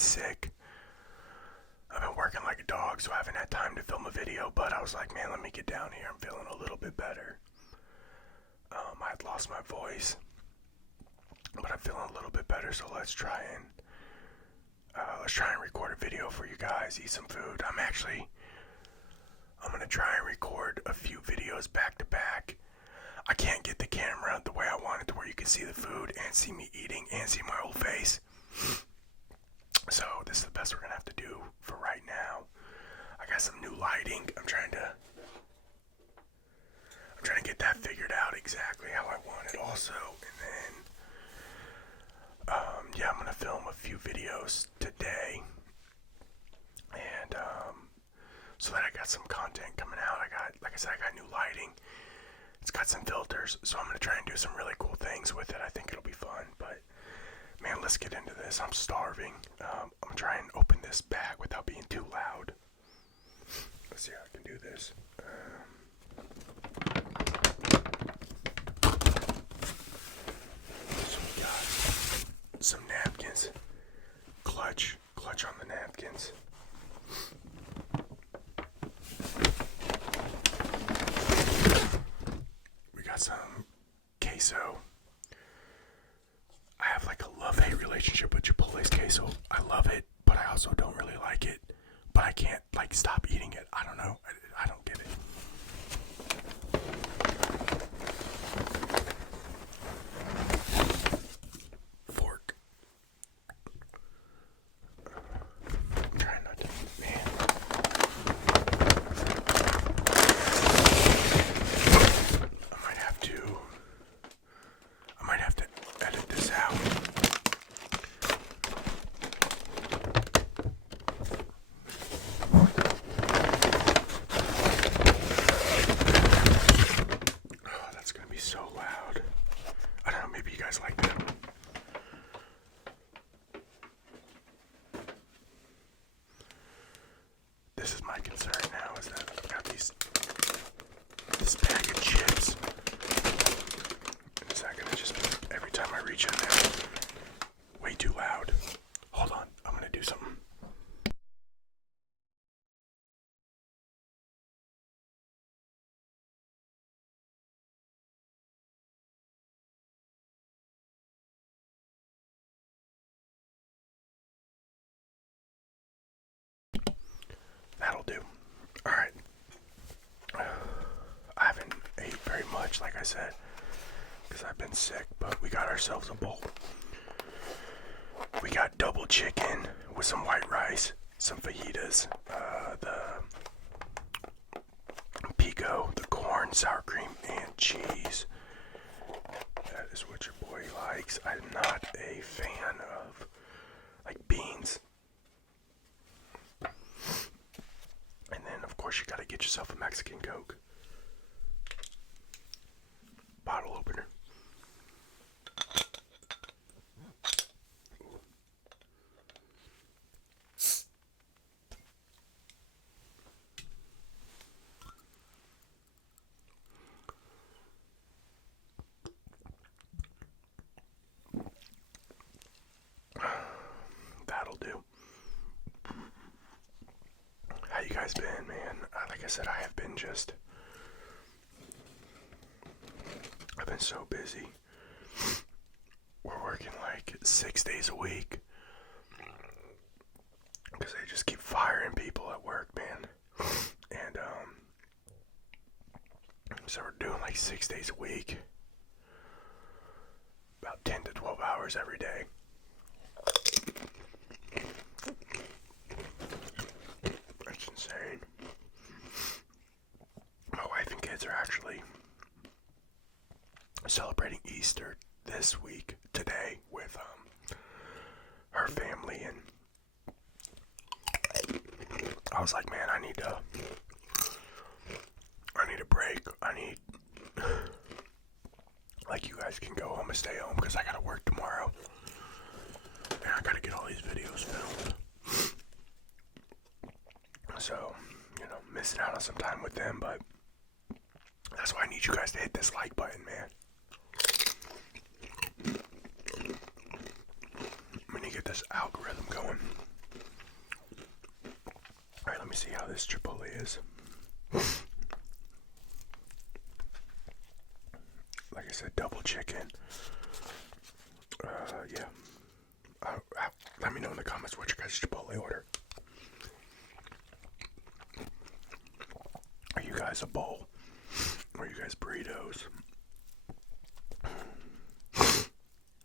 sick. I've been working like a dog, so I haven't had time to film a video, but I was like, man, let me get down here. I'm feeling a little bit better. I had lost my voice, but I'm feeling a little bit better, so let's try and record a video for you guys, eat some food. I'm gonna try and record a few videos back to back. I can't get the camera the way I want it to where you can see the food and see me eating and see my whole face. So this is the best we're gonna have to do for right now. I got some new lighting. I'm trying to get that figured out exactly how I want it also. And then I'm gonna film a few videos today. And so that I got some content coming out. Like I said, I got new lighting. It's got some filters, so I'm gonna try and do some really cool things with it. I think it'll be fun, but man, let's get into this. I'm starving. I'm gonna try and open this bag without being too loud. Let's see how I can do this. So we got some napkins. Clutch on the napkins. We got some queso. I have like a love-hate relationship with Chipotle's queso. I love it, but I also don't really like it. But I can't like stop eating it. I don't know. I don't get it. Fork. I'm trying not to, man. I might have to edit this out. Oh, that's gonna be so loud. I don't know, maybe you guys like that. This is my concern now, is that I've got this bag of chips. And is that gonna just be, every time I reach in there, way too loud? Hold on, I'm gonna do something. That'll do. Alright. I haven't ate very much, like I said, because I've been sick, but we got ourselves a bowl. We got double chicken with some white rice, some fajitas, the pico, the corn, sour cream, and cheese. That is what your boy likes. I'm not a fan of, like, beans. And then, of course, you gotta get yourself a Mexican Coke. Bottle opener. That'll do. How you guys been, man? Like I said, I've been so busy. We're working like 6 days a week. Because they just keep firing people at work, man. And, so we're doing like 6 days a week. About 10 to 12 hours every day. That's insane. My wife and kids are actually celebrating Easter this week, today, with her family, and I was like, man, I need a break. Like, you guys can go home and stay home because I gotta work tomorrow, and I gotta get all these videos filmed. So, missing out on some time with them, but that's why I need you guys to hit this like button, man. I'm gonna get this algorithm going. me see how this Chipotle is. Like I said, double chicken. Yeah. Let me know in the comments what your guys' Chipotle order. Are you guys a bowl? Or are you guys burritos?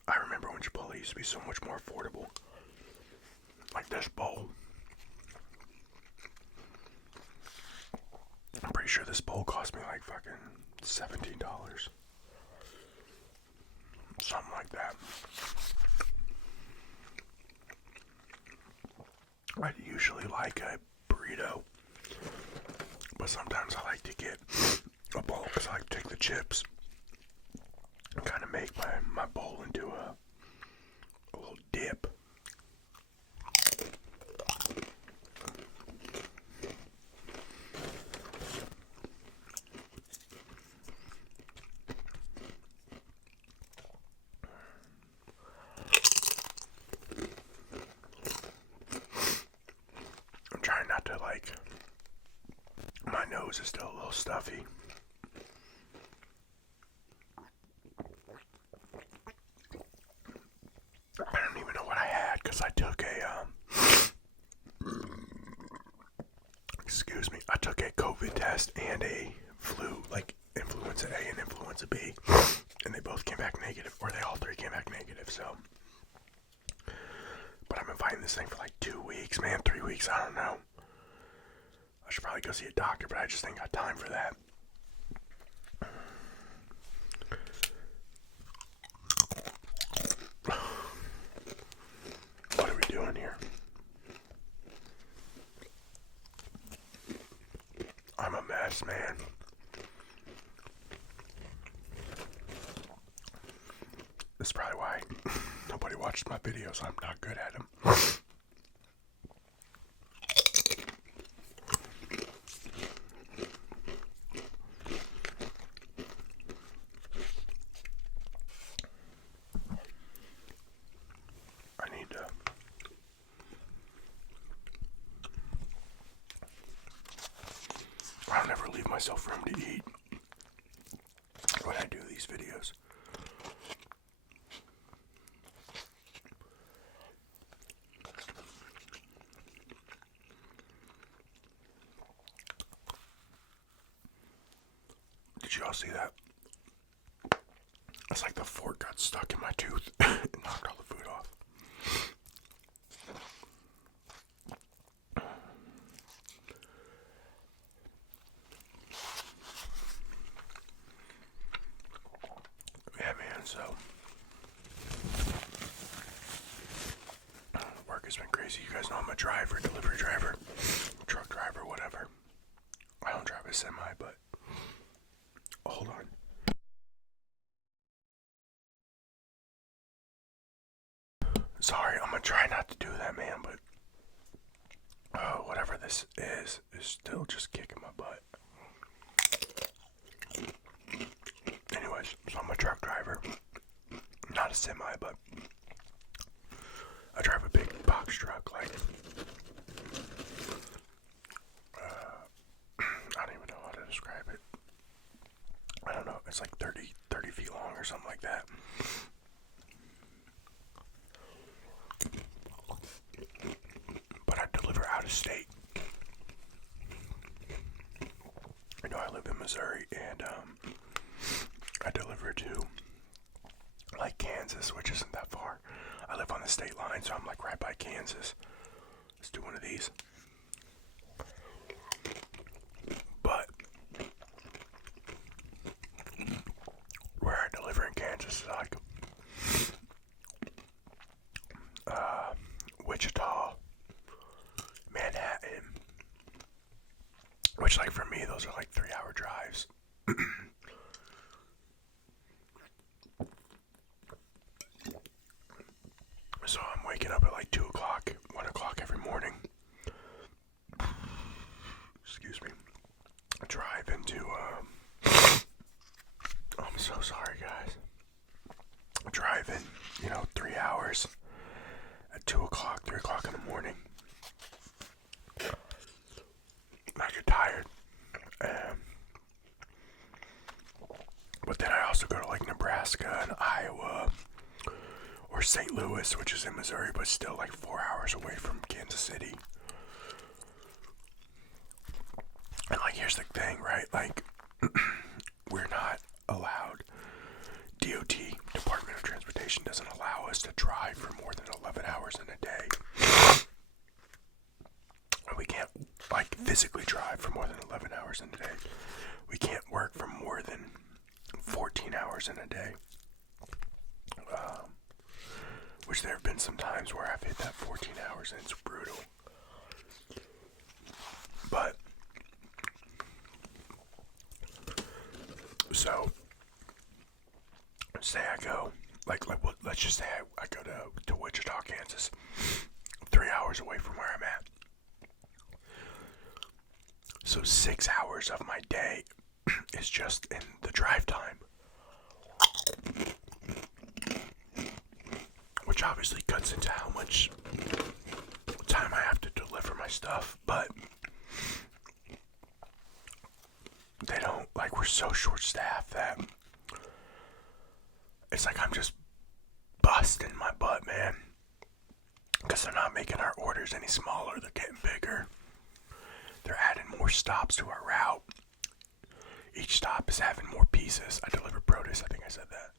I remember when Chipotle used to be so much more affordable. Like this bowl. I'm pretty sure this bowl cost me like fucking $17. Something like that. I usually like a burrito, but sometimes I like to get a bowl because I like to take the chips and kind of make my bowl into a little dip. I'm trying not to my nose is still a little stuffy. I don't even know what I had because I took I took a COVID test and a flu, like influenza A and influenza B, and they both came back negative, or they all three came back negative, so. But I've been fighting this thing for like 2 weeks, man, 3 weeks, I don't know. I should probably go see a doctor, but I just ain't got time for that. What are we doing here? I'm a mess, man. That's probably why nobody watched my videos. I'm not good at them. I don't ever leave myself room to eat when I do these videos. Did you all see that? It's like the fork got stuck in my tooth and knocked all the food off. Yeah, man, so work has been crazy. You guys know I'm a driver, delivery driver, truck driver, whatever. I don't drive a semi, but hold on. Sorry, I'm gonna try not to do that, man, but whatever this is still just kicking my butt. Anyways, so I'm a truck driver. Not a semi, but I drive a big box truck, like, I don't even know how to describe it. I don't know, it's like 30 feet long or something like that. But I deliver out of state. I know I live in Missouri, and I deliver to like Kansas, which isn't that far. I live on the state line, so I'm like right by Kansas. Let's do one of these. But where I deliver in Kansas is like Wichita, Manhattan, which, like, for me, those are like 3-hour drives. So I'm waking up at like 2 o'clock, 1 o'clock every morning. Excuse me. I drive into, I'm so sorry, guys. I drive in, 3 hours at 2 o'clock, 3 o'clock in the morning. also go to like Nebraska and Iowa, or St. Louis, which is in Missouri, but still like 4 hours away from Kansas City. And like, here's the thing, right? Like, we're not allowed. DOT, Department of Transportation, doesn't allow us to drive for more than 11 hours in a day. And we can't, like, physically drive for more than 11 hours in a day. We can't work for more than 14 hours in a day. Which there have been some times where I've hit that 14 hours and it's brutal. But, so, say I go, let's just say I go to Wichita, Kansas, 3 hours away from where I'm at. So 6 hours of my day is just in the drive time. Which obviously cuts into how much time I have to deliver my stuff, but they don't, like, we're so short-staffed that it's like I'm just busting my butt, man, because they're not making our orders any smaller. They're getting bigger. They're adding more stops to our route. Each stop is having more pieces. I deliver produce, I think I said that.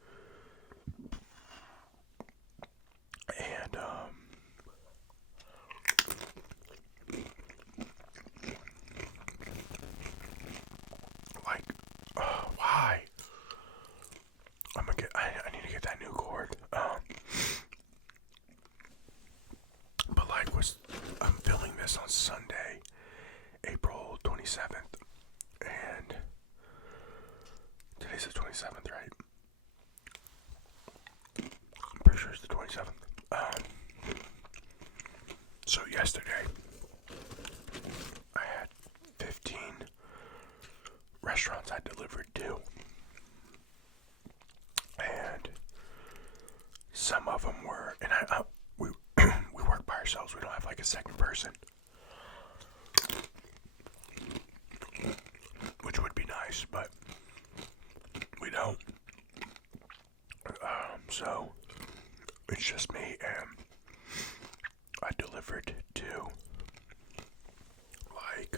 And, like, why? I need to get that new cord. But like, I'm filming this on Sunday, April 27th, and today's the 27th, right? I'm pretty sure it's the 27th. So yesterday, I had 15 restaurants I delivered to, and some of them were, and we work by ourselves. We don't have like a second person, which would be nice, but we don't. So it's just me, and I delivered to like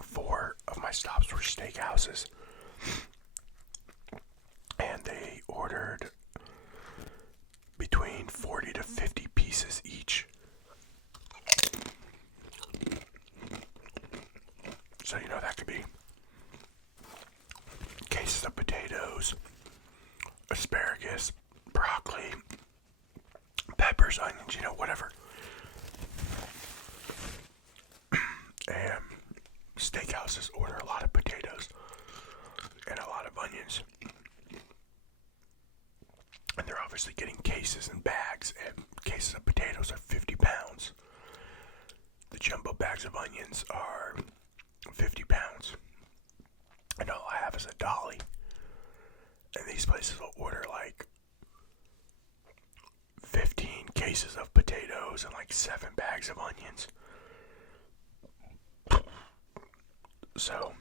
four of my stops were steakhouses, and they ordered between 40 to 50 pieces each. So, you know, that could be cases of potatoes, asparagus, broccoli, peppers, onions, you know, whatever. And steakhouses order a lot of potatoes and a lot of onions. And they're obviously getting cases and bags, and cases of potatoes are 50 pounds. The jumbo bags of onions are 50 pounds. And all I have is a dolly. And these places will order like 15 cases of potatoes and like 7 bags of onions. So,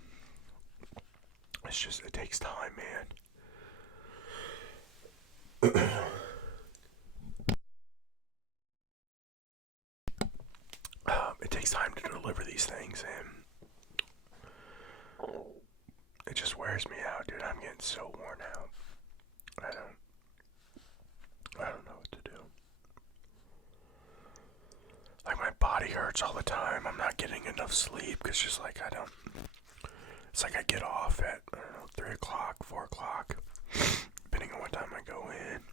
it's just, it takes time, man. It takes time to deliver these things, and it just wears me out, dude. I'm getting so worn out. I don't know what to do. Like, my body hurts all the time. I'm not getting enough sleep, because just like it's like I get off at, I don't know, 3 o'clock, 4 o'clock, depending on what time I go in.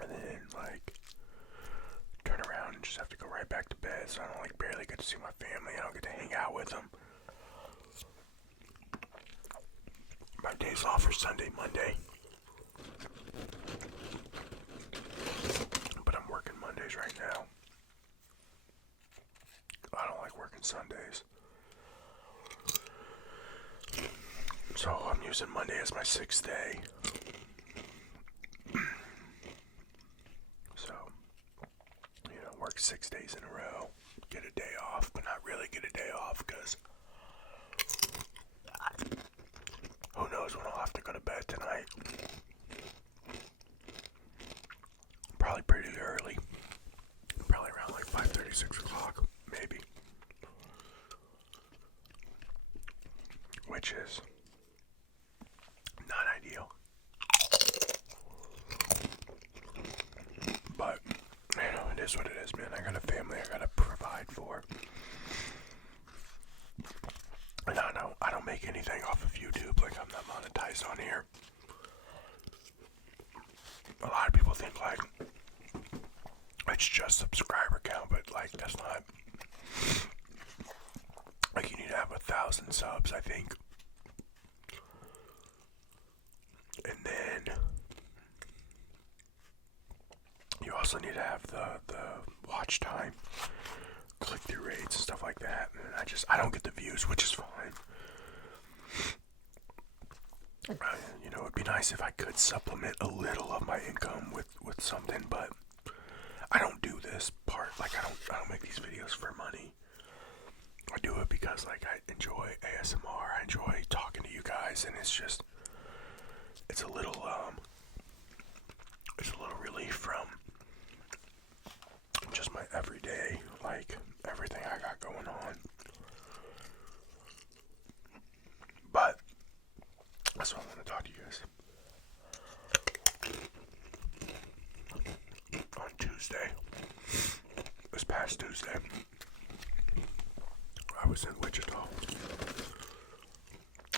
And then, like, turn around and just have to go right back to bed, so I don't, like, barely get to see my family. I don't get to hang out with them. My days off are Sunday, Monday. But I'm working Mondays right now. I don't like working Sundays. So I'm using Monday as my 6th day. So, you know, work 6 days in a row, get a day off, but not really get a day off, because Who knows when I'll have to go to bed tonight? Probably pretty early. Probably around like 5:30, 6 o'clock, maybe. Which is not ideal. But, you know, it is what it is, man. I got a family I gotta provide for. And I don't make anything off of YouTube. Like, I'm not monetized on here. A lot of people think, like, it's just subscriber count, but, like, that's not. Like, you need to have 1,000 subs, I think. And then you also need to have the watch time, click-through rates, and stuff like that. And I don't get the views, which is fine. You know, it'd be nice if I could supplement a little of my income with something, but I don't do this part. Like, I don't make these videos for money. I do it because, like, I enjoy ASMR. I enjoy talking to you guys, and it's a little relief from just my everyday, like, everything I got going on. But that's what I want to talk to you guys. On Tuesday, this past Tuesday, I was in Wichita,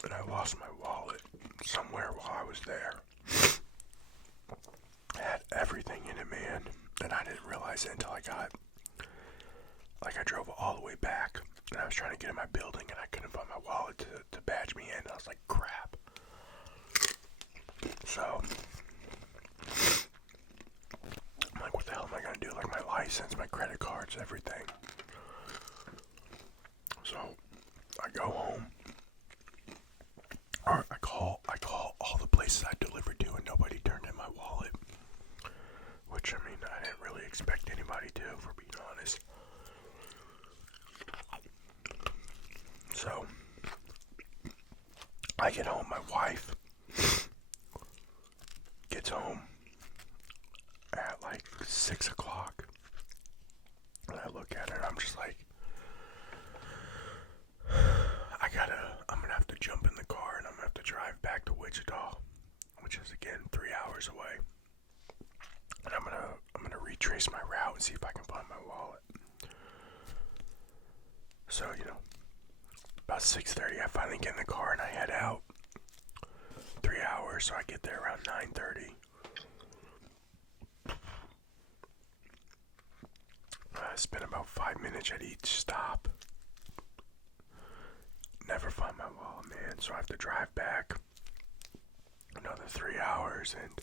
and I lost my wallet somewhere while I was there. It had everything in it, man, and I didn't realize it until I drove all the way back, and I was trying to get in my building, and I couldn't find my wallet to badge me in. I was like, crap. So I'm like, what the hell am I gonna do? Like, my license, my credit cards, everything. So I go home, or I call all the places I delivered to, and nobody turned in my wallet. Which, I mean, I didn't really expect anybody to, for being honest. So I get home, my wife gets home at like 6 o'clock, and I look at her and I'm just like, I'm gonna have to jump in the car and I'm gonna have to drive back to Wichita, which is again 3 hours away. And I'm gonna retrace my route and see if I can find my wallet. So, you know, about 6:30 I finally get in the car and I head out. 3 hours, so I get there around 9:30. I spend about 5 minutes at each stop. Never find my wallet, man, so I have to drive back another 3 hours, and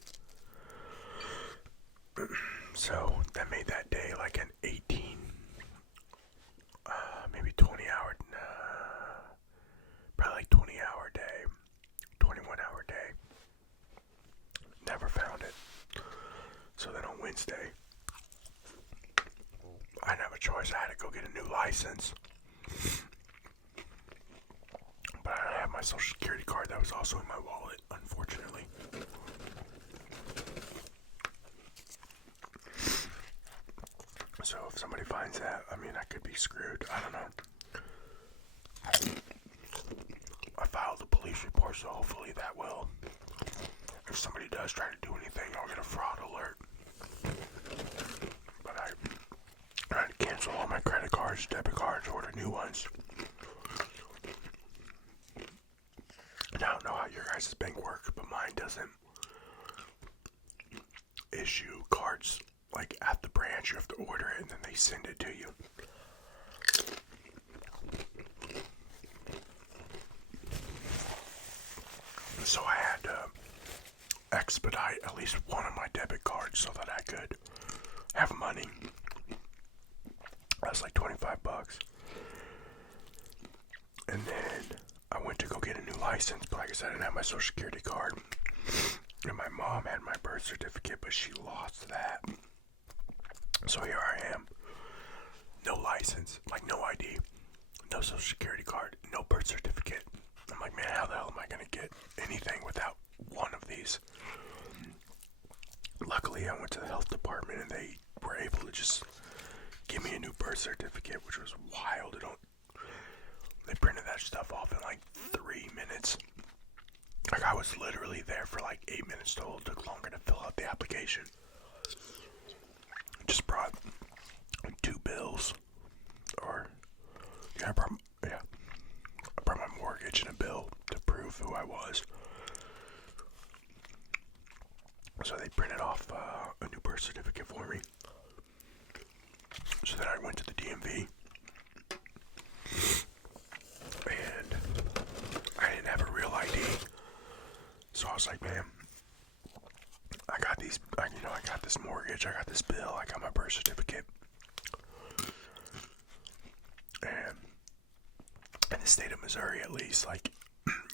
so that made that day like an 18, maybe 20 hour, probably like 20 hour day, 21 hour day. Never found it. So then on Wednesday, I didn't have a choice. I had to go get a new license. But I didn't have my social security card. That was also in my wallet, unfortunately. So if somebody finds that, I mean, I could be screwed. I don't know. I filed a police report, so hopefully that will. If somebody does try to do anything, I'll get a fraud alert. But I tried to cancel all my credit cards, debit cards, order new ones. I don't know how your guys' bank works, but mine doesn't issue cards like at the branch. You have to order it and then they send it to you. So I had to expedite at least one of my debit cards so that I could have money. That was like $25. And then I went to go get a new license, but like I said, I didn't have my social security card. And my mom had my birth certificate, but she lost that. So here I am. No license, like no ID, no social security card, no birth certificate, I'm like, man, how the hell am I going to get anything without one of these? Luckily, I went to the health department and they were able to just give me a new birth certificate, which was wild. They printed that stuff off in like 3 minutes. Like, I was literally there for like 8 minutes total. It took longer to fill out the application. Just brought 2 bills. I brought my mortgage and a bill to prove who I was. So they printed off a new birth certificate for me. So then I went to the DMV. And I didn't have a real ID. So I was like, man, I got this mortgage, I got this bill, I got my birth certificate. And in the state of Missouri, at least, like,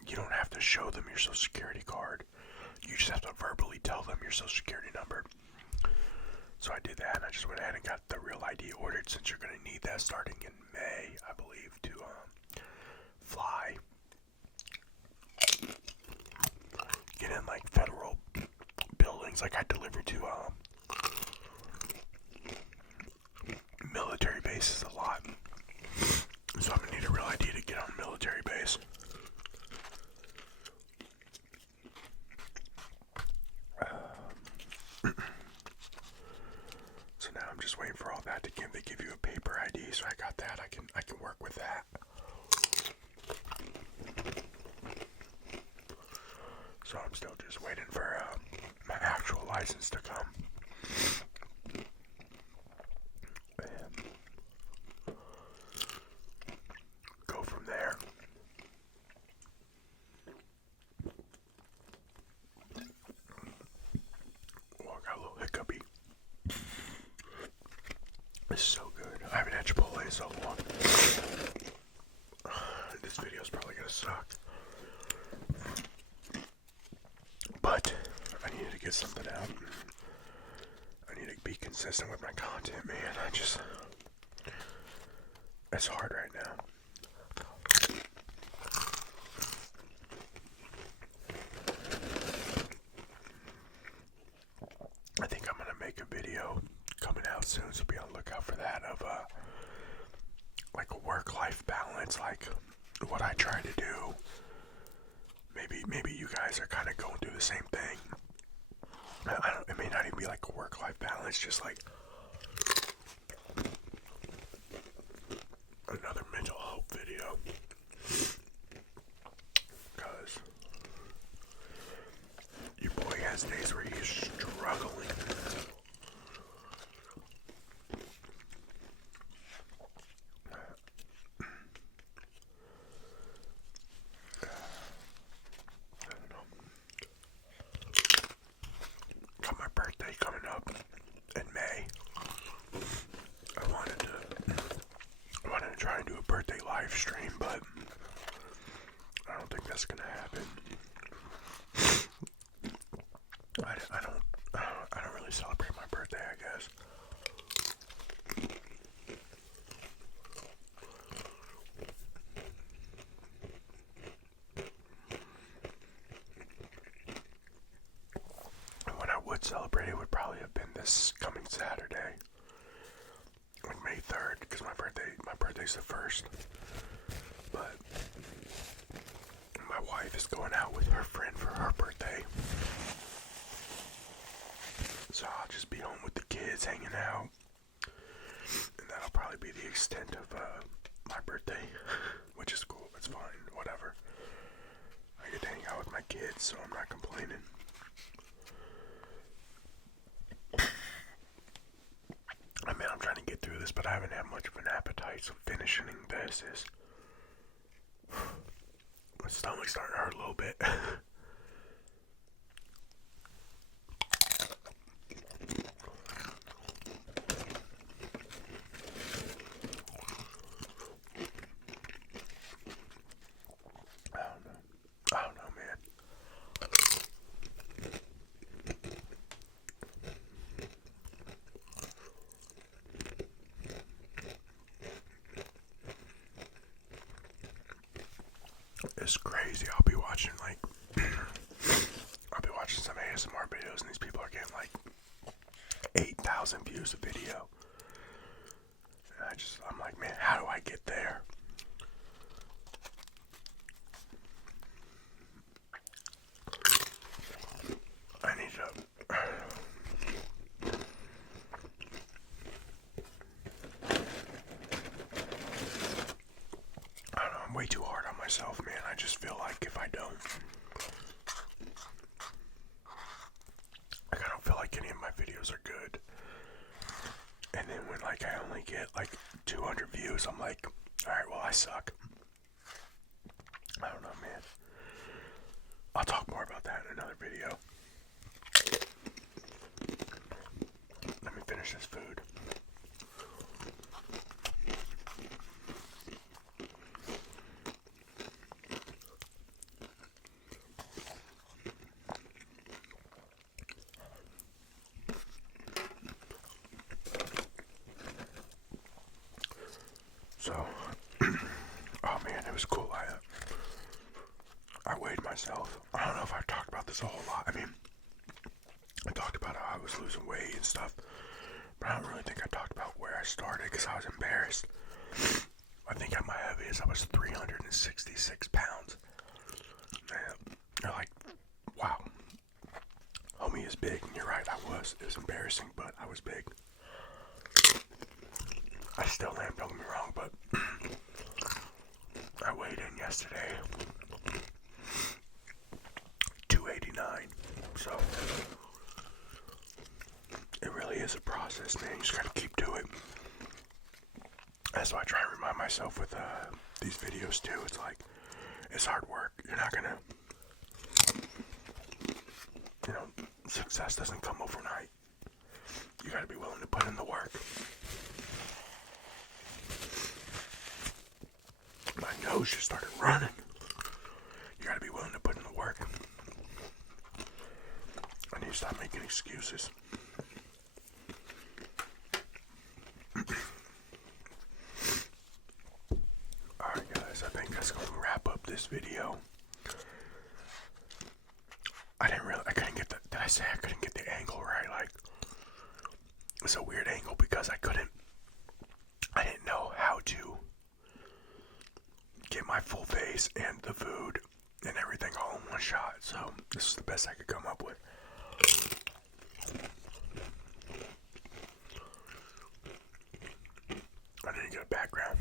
you don't have to show them your social security card. You just have to verbally tell them your social security number. So I did that, and I just went ahead and got the real ID ordered, since you're going to need that starting in May, I believe, to fly. Get in, like, federal buildings. Like, I delivered to military bases a lot. So I'm going to need a real ID to get on a military base. So now I'm just waiting for all that to give. They give you a paper ID, so I got that. I can work with that. So I'm still just waiting for my actual license to come. And go from there. Oh, I got a little hiccupy. It's so good. I haven't had Chipotle in so long. This video's probably gonna suck. But I needed to get something out. I need to be consistent with my content, man. It's hard right now. I think I'm gonna make a video coming out soon, so be on the lookout for that, of like a work-life balance, like what I try to do. Maybe you guys are kind of going through the same thing. It may not even be like a work-life balance, just like another mental health video. Because your boy has days where he's struggling. Got my birthday coming up in May. I wanted to try and do a birthday live stream, but I don't think that's gonna happen. I don't really celebrate my birthday, I guess. When I would celebrate, it would probably have been this coming Saturday, like May 3rd, because my birthday's the 1st. But my wife is going out with her friend for her birthday, so I'll just be home with the kids hanging out, and that'll probably be the extent of my birthday, which is cool. It's fine, whatever. I get to hang out with my kids, so I'm not complaining. I mean, I'm trying to get through this, but I haven't had much of an appetite, so finishing this is... My stomach's starting to hurt a little bit. I don't know, man. is crazy. I'll be watching some ASMR videos and these people are getting like 8,000 views a video. And I'm like, man, how do I get there? I need to. I don't know, I'm way too hard on myself, man. I just feel like if I don't, like I don't feel like any of my videos are good. And then when like I only get like 200 views, I'm like, alright, well I suck. I don't know, man. I'll talk more about that in another video. Let me finish this food. So, oh man, it was cool. I weighed myself. I don't know if I've talked about this a whole lot. I mean, I talked about how I was losing weight and stuff, but I don't really think I talked about where I started because I was embarrassed. I think at my heaviest I was 366 pounds. And you're like, wow, homie is big. And you're right, I was. It was embarrassing, but I was big. I still am, don't get me wrong, but I weighed in yesterday. 289. So it really is a process, man. You just gotta keep to it. That's why I try and remind myself with these videos too. It's like, it's hard work. You're not gonna, success doesn't come overnight. You gotta be willing to put in the work. My nose just started running. You gotta be willing to put in the work. I need to stop making excuses. Alright guys, I think that's gonna wrap up this video. I couldn't get the angle right. Like, it's a weird angle because I didn't know how to get my full face and the food and everything all in one shot. So this is the best I could come up with. I didn't get a background.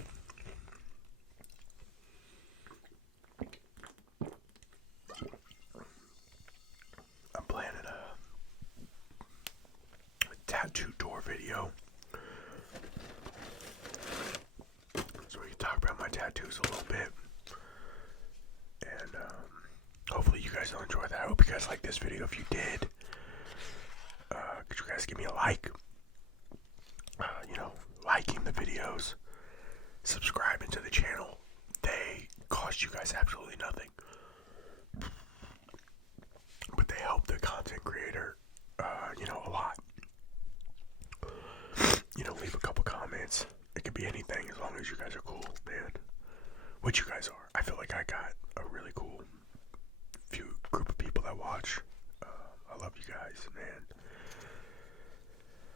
I'm planning a tattoo door video. So we can talk about my tattoos a little bit. And hopefully you guys will enjoy that. I hope you guys like this video. If you did, could you guys give me a like? Liking the videos, subscribing to the channel. They cost you guys absolutely nothing. But they help the content creator, a lot. Leave a couple comments. It could be anything as long as you guys are cool, man. Which you guys are. I feel like I got a really cool group of people that watch. I love you guys, man.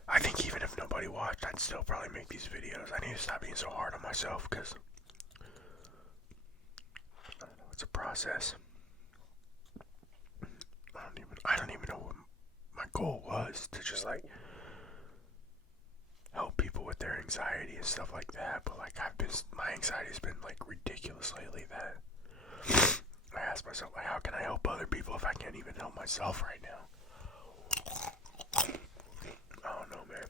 I think even if nobody watched, I'd still probably make these videos. I need to stop being so hard on myself because it's a process. I don't even know what my goal was, to just like help people with their anxiety and stuff like that. But like my anxiety's been like ridiculous lately that I ask myself, like, how can I help other people if I can't even help myself right now? I don't know, man.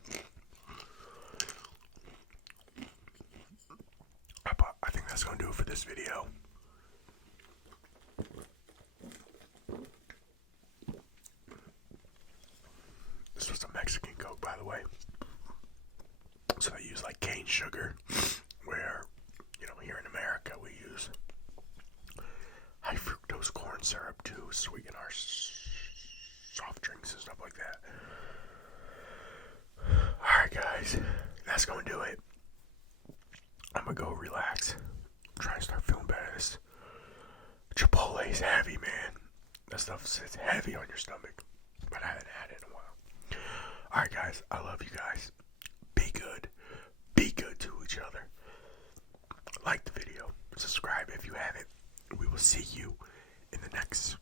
I think that's gonna do it for this video. This was a Mexican Coke, by the way. So I use like cane sugar, where, here in America we use high fructose corn syrup to sweeten our soft drinks and stuff like that. Alright guys, that's gonna do it. I'm gonna go relax, try and start feeling better this Chipotle is heavy, man. That stuff sits heavy on your stomach. But I haven't had it in a while. Alright, guys. I love you guys. Be good. Be good to each other. Like the video. Subscribe if you haven't. We will see you in the next